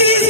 30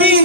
3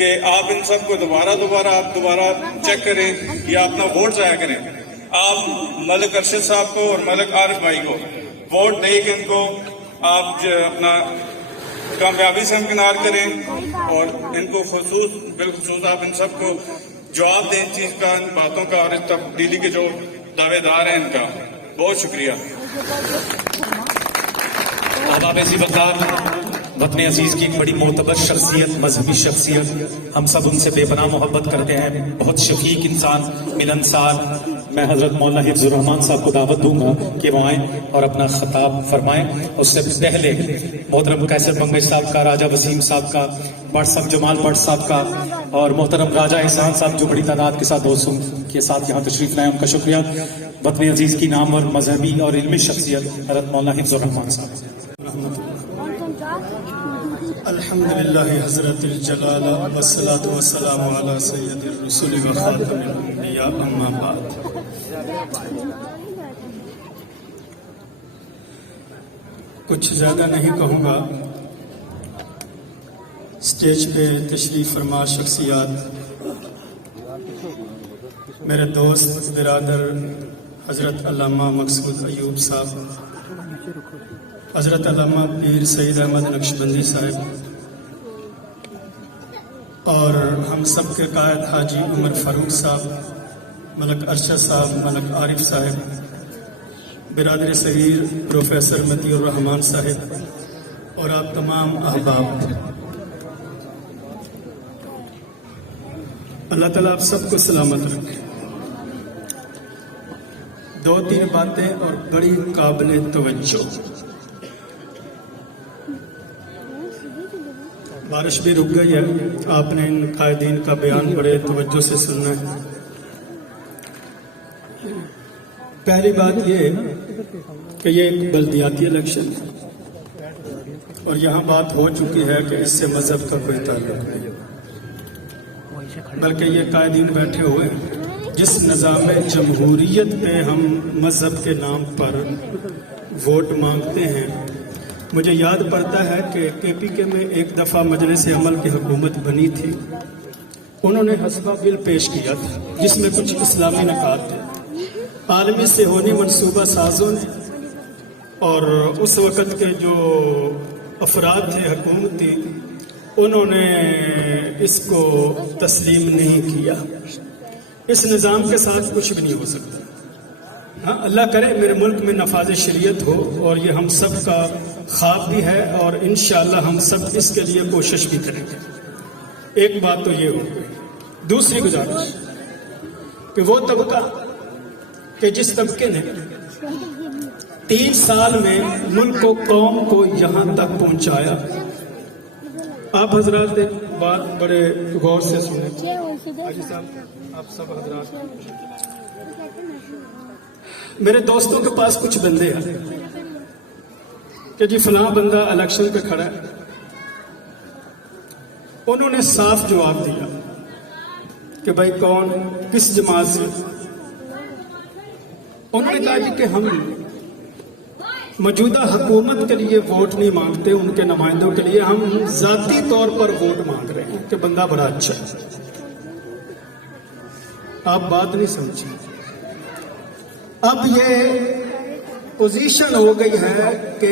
کہ آپ ان سب کو دوبارہ چیک کریں یا اپنا ووٹ ضائع کریں. آپ ملک ارشد صاحب کو اور ملک عارف بھائی کو ووٹ دے کے ان کو آپ اپنا کامیابی سے ہمکنار کریں اور ان کو بالخصوص آپ ان سب کو جواب دیں ان چیز کا، ان باتوں کا، اور اس تبدیلی کے جو دعوے دار ہیں ان کا. بہت شکریہ. احباب وطن، وطن عزیز کی ایک بڑی معتبر شخصیت، مذہبی شخصیت، ہم سب ان سے بے پناہ محبت کرتے ہیں، بہت شفیق انسان، ملنسار. میں حضرت مولانا حفظ الرحمان صاحب کو دعوت دوں گا کہ وہ آئیں اور اپنا خطاب فرمائیں. اس سے پہلے محترم قیصر بنگش صاحب کا، راجہ وسیم صاحب کا، بٹ صاحب جمال بٹ صاحب کا، اور محترم راجہ احسان صاحب جو بڑی تعداد کے ساتھ دوستوں کے ساتھ یہاں تشریف لائے، ان کا شکریہ. وطن عزیز کی نامور مذہبی اور علمی شخصیت حضرت مولانا حفظ الرحمان صاحب. الحمدللہ حضرت الجلال والصلاة والسلام علی سید الرسول و خاتم الانبیاء اما بعد. کچھ زیادہ نہیں کہوں گا. اسٹیج پہ تشریف فرما شخصیات، میرے دوست برادر حضرت علامہ مقصود ایوب صاحب، حضرت علامہ پیر سید احمد نقشبندی صاحب، اور ہم سب کے قائد حاجی عمر فاروق صاحب، ملک ارشد صاحب، ملک عارف صاحب، برادر صغیر پروفیسر متی الرحمان صاحب، اور آپ تمام احباب. اللہ تعالیٰ آپ سب کو سلامت رکھے. 2-3 باتیں اور بڑی قابل توجہ. بارش بھی رک گئی ہے، آپ نے ان قائدین کا بیان بڑے توجہ سے سننا ہے. پہلی بات یہ کہ یہ ایک بلدیاتی الیکشن ہے اور یہاں بات ہو چکی ہے کہ اس سے مذہب کا کوئی تعلق نہیں، بلکہ یہ قائدین بیٹھے ہوئے ہیں. جس نظام جمہوریت پہ ہم مذہب کے نام پر ووٹ مانگتے ہیں، مجھے یاد پڑتا ہے کہ کے پی کے میں ایک دفعہ مجلس عمل کی حکومت بنی تھی. انہوں نے حسبہ بل پیش کیا تھا جس میں کچھ اسلامی نکات تھے. عالمی صہیونی منصوبہ سازوں نے اور اس وقت کے جو افراد تھے حکومتی، انہوں نے اس کو تسلیم نہیں کیا. اس نظام کے ساتھ کچھ بھی نہیں ہو سکتا. ہاں، اللہ کرے میرے ملک میں نفاذ شریعت ہو، اور یہ ہم سب کا خواب بھی ہے، اور انشاءاللہ ہم سب اس کے لیے کوشش بھی کریں گے. ایک بات تو یہ ہو. دوسری گزارش کہ وہ طبقہ کہ جس طبقے نے 3 سال میں ملک کو، قوم کو یہاں تک پہنچایا. آپ حضرات ایک بات بڑے غور سے سنیں. حاجی صاحب، آپ سب حضرات، میرے دوستوں کے پاس کچھ بندے ہیں کہ جی فلاں بندہ الیکشن پہ کھڑا ہے. انہوں نے صاف جواب دیا کہ بھائی کون، کس جماعت سے. انہوں نے کہا جی کہ ہم موجودہ حکومت کے لیے ووٹ نہیں مانگتے، ان کے نمائندوں کے لیے ہم ذاتی طور پر ووٹ مانگ رہے ہیں کہ بندہ بڑا اچھا ہے. آپ بات نہیں سمجھی. اب یہ پوزیشن ہو گئی ہے کہ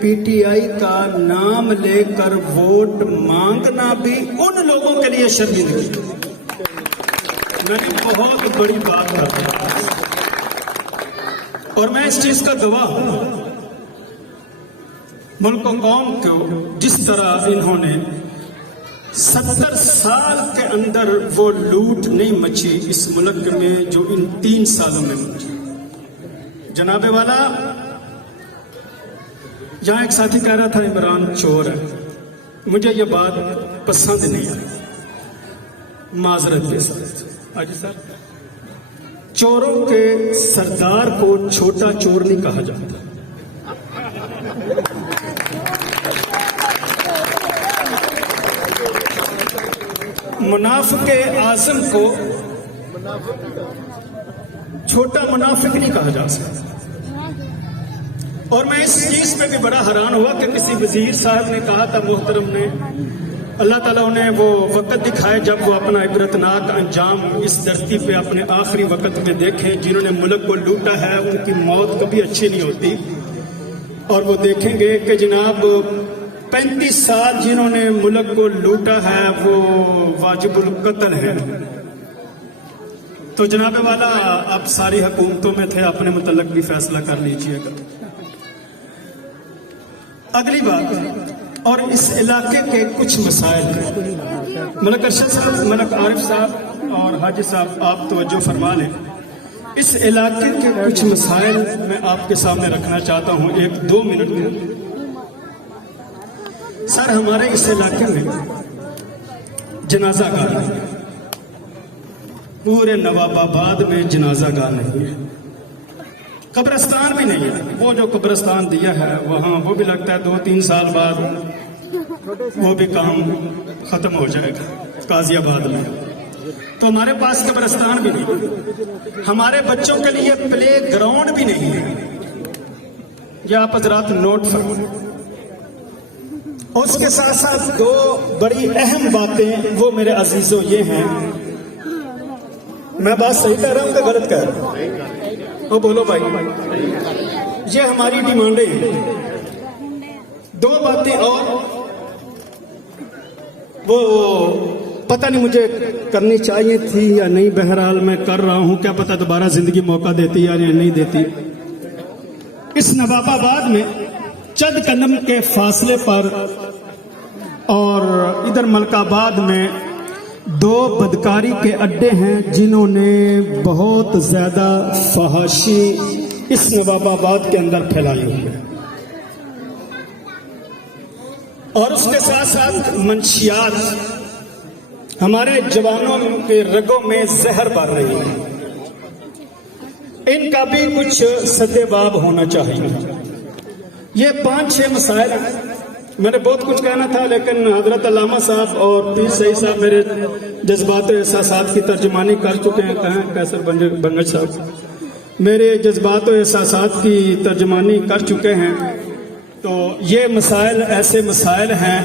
پی ٹی آئی کا نام لے کر ووٹ مانگنا بھی ان لوگوں کے لیے شرمندگی. میں بہت بڑی بات کر رہا ہوں اور میں اس چیز کا گواہ ہوں. ملک و قوم کو جس طرح انہوں نے 70 سال کے اندر وہ لوٹ نہیں مچی اس ملک میں جو ان 3 سالوں میں مچی. جناب والا، یہاں ایک ساتھی کہہ رہا تھا عمران چور ہے. مجھے یہ بات پسند نہیں آئی معذرت کے ساتھ. حاجی صاحب، چوروں کے سردار کو چھوٹا چور نہیں کہا جاتا. منافق اعظم کو چھوٹا منافق نہیں کہا جا سکتا. اور میں اس چیز پہ بھی بڑا حیران ہوا کہ کسی وزیر صاحب نے کہا تھا محترم نے اللہ تعالیٰ انہیں وہ وقت دکھائے جب وہ اپنا عبرتناک انجام اس دھرتی پہ اپنے آخری وقت میں دیکھیں. جنہوں نے ملک کو لوٹا ہے ان کی موت کبھی اچھی نہیں ہوتی، اور وہ دیکھیں گے کہ جناب 35 سال جنہوں نے ملک کو لوٹا ہے وہ واجب القتل ہے. تو جناب والا اب ساری حکومتوں میں تھے، اپنے متعلق بھی فیصلہ کر لیجئے گا. اگلی بات، اور اس علاقے کے کچھ مسائل ہیں. ملک ارشد صاحب، ملک عارف صاحب اور حاجی صاحب آپ توجہ فرما لیں. اس علاقے کے کچھ مسائل میں آپ کے سامنے رکھنا چاہتا ہوں 1-2 منٹ میں. سر، ہمارے اس علاقے میں جنازہ گاہ نہیں ہے. پورے نواب آباد میں جنازہ گاہ نہیں ہے. قبرستان بھی نہیں ہے. وہ جو قبرستان دیا ہے وہاں وہ بھی لگتا ہے 2-3 سال بعد وہ بھی کام ختم ہو جائے گا قاضی آباد میں. تو ہمارے پاس قبرستان بھی نہیں. ہمارے بچوں کے لیے پلے گراؤنڈ بھی نہیں ہے. یہ آپ حضرات نوٹ فرمائیں. اس کے ساتھ ساتھ 2 بڑی اہم باتیں وہ میرے عزیزوں یہ ہیں. میں بات صحیح کہہ رہا ہوں کہ غلط کہہ رہا ہوں؟ وہ بولو بھائی. یہ ہماری ڈیمانڈیں ہیں. 2 باتیں اور وہ پتہ نہیں مجھے کرنی چاہیے تھی یا نہیں، بہرحال میں کر رہا ہوں. کیا پتہ دوبارہ زندگی موقع دیتی یا نہیں دیتی. اس نواب آباد میں چند قدم کے فاصلے پر اور ادھر ملک آباد میں 2 بدکاری کے اڈے ہیں جنہوں نے بہت زیادہ فحاشی اس نواب آباد کے اندر پھیلائی ہوئی ہے، اور اس کے ساتھ ساتھ منشیات ہمارے جوانوں کے رگوں میں زہر بھر رہی ہے. ان کا بھی کچھ سدباب ہونا چاہیے. یہ 5-6 مسائل ہیں. میں نے بہت کچھ کہنا تھا لیکن حضرت علامہ صاحب اور پیر سعید صاحب میرے جذبات و احساسات کی ترجمانی کر چکے ہیں. کہیں کیسر بنگج صاحب میرے جذبات و احساسات کی ترجمانی کر چکے ہیں. تو یہ مسائل ایسے مسائل ہیں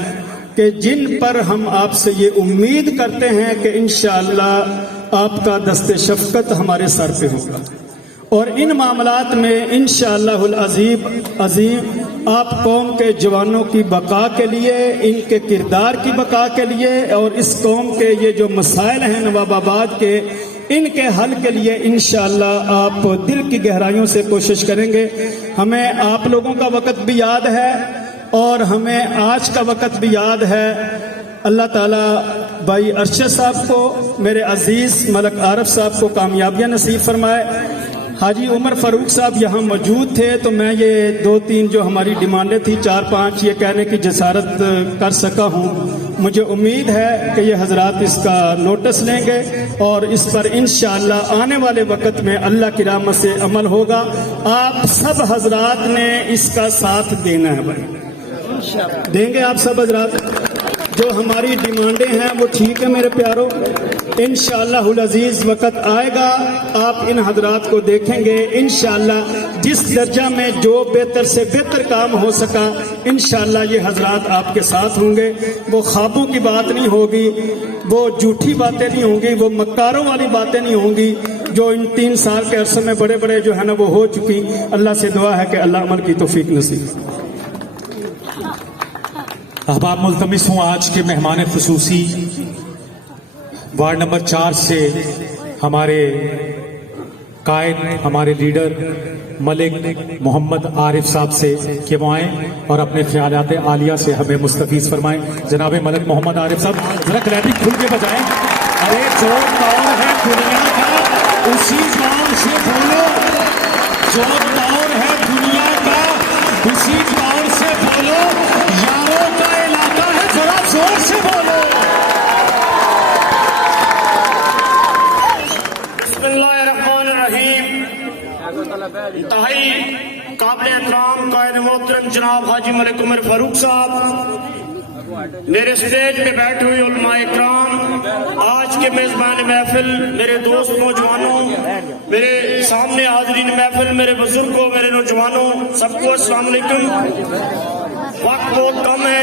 کہ جن پر ہم آپ سے یہ امید کرتے ہیں کہ انشاءاللہ آپ کا دست شفقت ہمارے سر پہ ہوگا، اور ان معاملات میں انشاءاللہ العظیم آپ قوم کے جوانوں کی بقا کے لیے، ان کے کردار کی بقا کے لیے، اور اس قوم کے یہ جو مسائل ہیں نواب آباد کے، ان کے حل کے لیے انشاءاللہ آپ دل کی گہرائیوں سے کوشش کریں گے. ہمیں آپ لوگوں کا وقت بھی یاد ہے اور ہمیں آج کا وقت بھی یاد ہے. اللہ تعالیٰ بھائی ارشد صاحب کو، میرے عزیز ملک عارف صاحب کو کامیابیاں نصیب فرمائے. حاجی عمر فاروق صاحب یہاں موجود تھے تو میں یہ 2-3 جو ہماری ڈیمانڈیں تھی 4-5 یہ کہنے کی جسارت کر سکا ہوں. مجھے امید ہے کہ یہ حضرات اس کا نوٹس لیں گے اور اس پر انشاءاللہ آنے والے وقت میں اللہ کی رحمت سے عمل ہوگا. آپ سب حضرات نے اس کا ساتھ دینا ہے. بھائی دیں گے آپ سب حضرات؟ جو ہماری ڈیمانڈیں ہیں وہ ٹھیک ہے میرے پیاروں. انشاءاللہ العزیز وقت آئے گا آپ ان حضرات کو دیکھیں گے. انشاءاللہ جس درجہ میں جو بہتر سے بہتر کام ہو سکا انشاءاللہ یہ حضرات آپ کے ساتھ ہوں گے. وہ خوابوں کی بات نہیں ہوگی، وہ جھوٹی باتیں نہیں ہوں گی، وہ مکاروں والی باتیں نہیں ہوں گی جو ان 3 سال کے عرصے میں بڑے بڑے جو ہے نا وہ ہو چکی. اللہ سے دعا ہے کہ اللہ عمل کی توفیق نصیب. احباب ملتمس ہوں آج کے مہمان خصوصی وارڈ نمبر 4 سے ہمارے قائد، ہمارے لیڈر ملک محمد عارف صاحب سے کہ وہ آئیں اور اپنے خیالات عالیہ سے ہمیں مستفیض فرمائیں. جناب ملک محمد عارف صاحب ذرا کلیپنگ کھل کے بجائیں. ارے جو دور ہے دنیا کا اسی دور سے بولو. جو دور ہے دنیا کا اسی دور سے بولو. یاروں کا علاقہ ہے، ذرا زور سے بولو. بسم اللہ الرحمن الرحیم. انتہائی قابل احترام قائد محترم جناب حاجی ملک عمر فاروق صاحب، میرے اسٹیج پہ بیٹھے ہوئے علماء اکرام، آج کے میزبان محفل، میرے دوست نوجوانوں، میرے سامنے حاضرین محفل، میرے بزرگوں، میرے نوجوانوں، سب کو السلام علیکم. وقت بہت کم ہے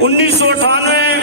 1998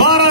12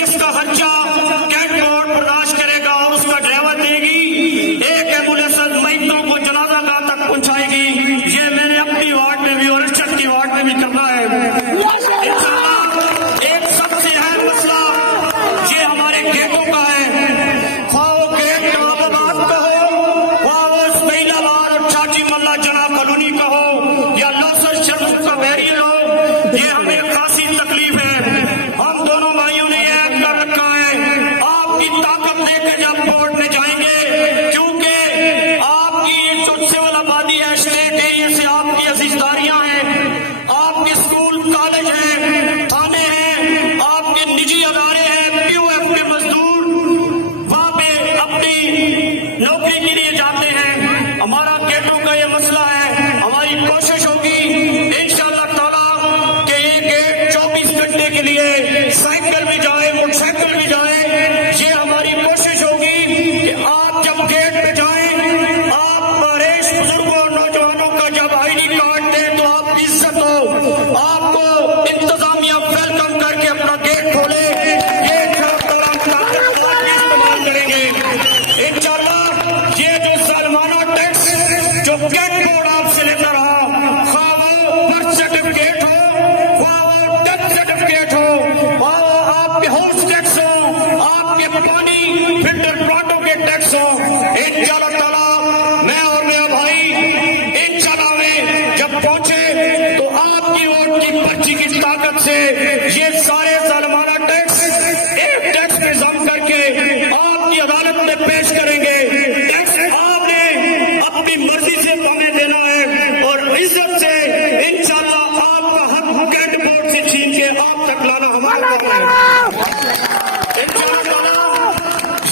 جس کا خرچہ کیٹ بورڈ برداشت کرے گا اور اس کا ڈرائیور دے گی، ایک ایمبولینس میتوں کو جنازہ گاہ تک پہنچائے گی، یہ میں نے اپنی وارڈ میں بھی اور ارشد کی وارڈ میں بھی کرنا ہے۔ ایک سب سے اہم مسئلہ یہ ہمارے گیٹوں کا ہے، خواہ وہ گیٹ نواب آباد کا ہو، خواہ وہ اسماعیل آباد اور چاچی ملا جنا کالونی کا ہو یا لوسر شرف کا بیریئر ہو، یہ ہمیں خاصی تکلیف ہے۔ ہم دونوں بھائیوں نے یہ عہد کر رکھا ہے، آپ کی طاقت لے کے جب کورٹ میں جائیں گے، کیونکہ آپ کی یہ جو سول آبادی ہے، اسٹیٹ ایریا سے آپ کی عزیزداریاں ہیں، آپ کے اسکول کالج ہیں، تھانے ہیں، آپ کے نجی ادارے ہیں، پی او ایف کے مزدور وہاں پہ اپنی نوکری کے لیے جاتے ہیں۔ ہمارا گیٹوں کا یہ مسئلہ ہے، ہماری کوشش ہوگی انشاءاللہ تعالیٰ کہ یہ گیٹ 24 گھنٹے کے لیے سائیکل بھی جائے، موٹر سائیکل بھی جائے، یہ ہماری کوشش ہوگی کہ آپ جب گیٹ پہ جائیں، آپ پرہیش بزرگوں اور نوجوانوں کا جب آئی ڈی کارڈ دیں تو آپ کی عزت ہو، آپ کو انتظامیہ ویلکم کر کے اپنا گیٹ کھولے، یہ استعمال کریں گے انشاءاللہ۔ یہ جو ظالمانہ ٹیکس جو کیٹ بورڈ آپ سے لیتا رہا، خواہ وہ برتھ سرٹیفکیٹ ہو، خواہ وہ ڈیتھ سرٹیفکیٹ ہو، خواہ وہ آپ کے ہاؤس ٹیکس ہو، آپ کے پانی فلٹر پلانٹوں کے ٹیکس ہو، انشاءاللہ تعالیٰ میں اور میرا بھائی انشاءاللہ میں جب پہنچے تو آپ کی ووٹ کی پرچی کی طاقت سے یہ سارے ظالمانہ ٹیکس ایک ٹیکس پہ ضم کر کے آپ کی عدالت میں پیش کریں گے۔ ٹیکس آپ نے اپنی مرضی سے ہمیں دینا ہے اور عزت سے انشاءاللہ آپ کا حق کیٹ بورڈ سے چھین کے آپ تک لانا ہمارا کام ہے۔ انشاءاللہ تعالیٰ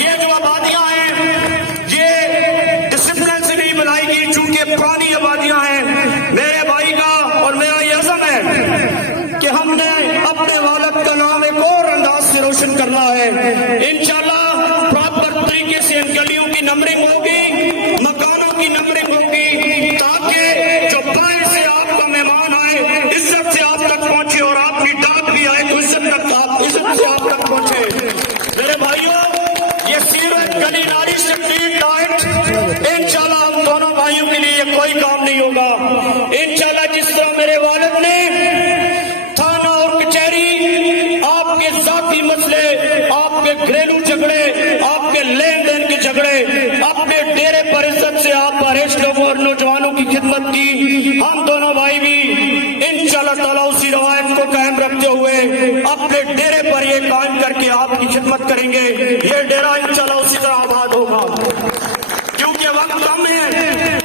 یہ جو آبادیاں ہیں یہ ڈسپلن سے نہیں بنائی گئی، چونکہ پرانی آبادیاں ہیں۔ میرے بھائی کا اور میرا یہ عزم ہے کہ ہم نے اپنے والد کا نام ایک اور انداز سے روشن کرنا ہے۔ انشاءاللہ پراپر طریقے سے ان گلیوں کی نمبرنگ ہوگی، مکانوں کی نمبرنگ ہوگی، تاکہ جو باہر سے آپ کا مہمان آئے عزت سے آپ تک پہنچے اور آپ کی ڈاک بھی آئے تو عزت سے آپ تک پہنچے۔ میرے بھائیوں، یہ سیرت گلی نالی سٹریٹ لائٹ انشاءاللہ ہم دونوں بھائیوں کے لیے یہ کوئی کام نہیں ہوگا۔ انشاءاللہ جس طرح میرے والد نے تھانہ اور کچہری، آپ کے ذاتی مسئلے، آپ کے گھریلو جھگڑے، آپ کے لین دین کے جھگڑے، اپنے ڈیرے پر عزت سے آپ پرہیش لوگوں اور نوجوانوں کی خدمت کی، ہم دونوں بھائی بھی انشاءاللہ تعالیٰ اسی روایت کو قائم رکھتے ہوئے اپنے ڈیرے پر یہ قائم کر کے آپ کی خدمت کریں گے۔ یہ ڈیرہ انشاءاللہ اسی طرح آباد ہوگا، کیونکہ وقت کم ہے۔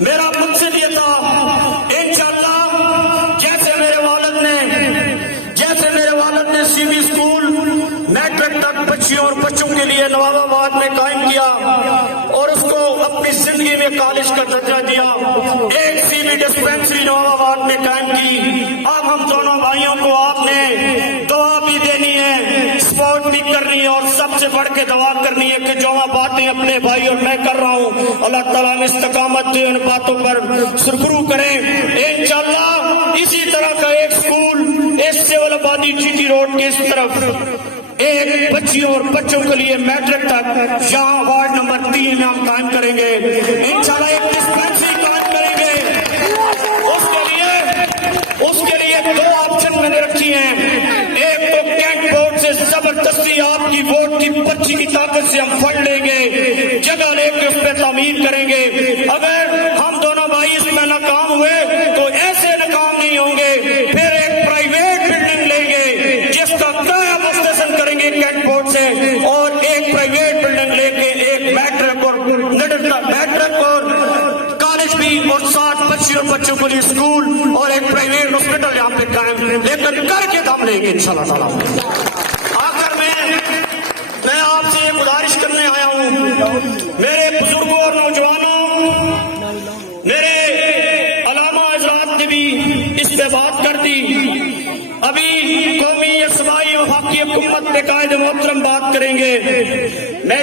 میرا مقصد یہ تھا انشاءاللہ جیسے میرے والد نے سی بی اسکول میٹرک تک بچیوں اور بچوں کے لیے نواب آباد میں قائم کیا اور اس کو اپنی زندگی میں کالج کا درجہ دیا، ایک سی بی ڈسپینسری نواب آباد میں قائم کی۔ اب ہم دونوں بھائیوں کو آپ نے دعا بھی دینی ہے، سپورٹ بھی کرنی ہے اور سب سے بڑھ کے دعا کرنی ہے کہ جو باتیں اپنے بھائی اور میں کر رہا ہوں اللہ تعالیٰ میں استقامت دے، ان باتوں پر سرخرو کریں۔ انشاءاللہ اسی طرح کا ایک اسکول اس سول آبادی جی ٹی روڈ کے اس طرف ایک بچیوں اور بچوں کے لیے میٹرک تک یہاں وارڈ نمبر 3 میں ہم قائم کریں گے۔ انشاءاللہ ایک ڈسپینسری قائم کریں گے۔ اس کے لیے 2 آپشن میں نے رکھی ہیں، ایک تو کیٹ بورڈ سے زبردستی آپ کی ووٹ کی پرچی کی طاقت سے ہم فنڈ لیں گے، جگہ لے کے اس پہ تعمیر کریں گے۔ اگر ہم دونوں بھائی اس میں ناکام ہوئے تو ایسے ناکام نہیں ہوں گے، پھر ایک پرائیویٹ بلڈنگ لیں گے جس کا کرایہ مستحسن کریں گے کیٹ بورڈ سے، اور ایک پرائیویٹ بلڈنگ لے کے ایک میٹرک اور کالج بھی اور 60 بچیوں بچوں کے لیے اسکول اور ایک پرائیویٹ ہاسپٹل یہاں پہ قائم لیکن کر کے دم لیں گے انشاءاللہ تعالیٰ۔ آخر میں آپ سے یہ گزارش کرنے آیا ہوں، میرے بزرگوں اور نوجوانوں، میرے علامہ حضرات نے بھی اس پہ بات کر دی۔ ابھی قومی یا صوبائی وفاقی حکومت پہ قائد محترم بات کریں گے، میں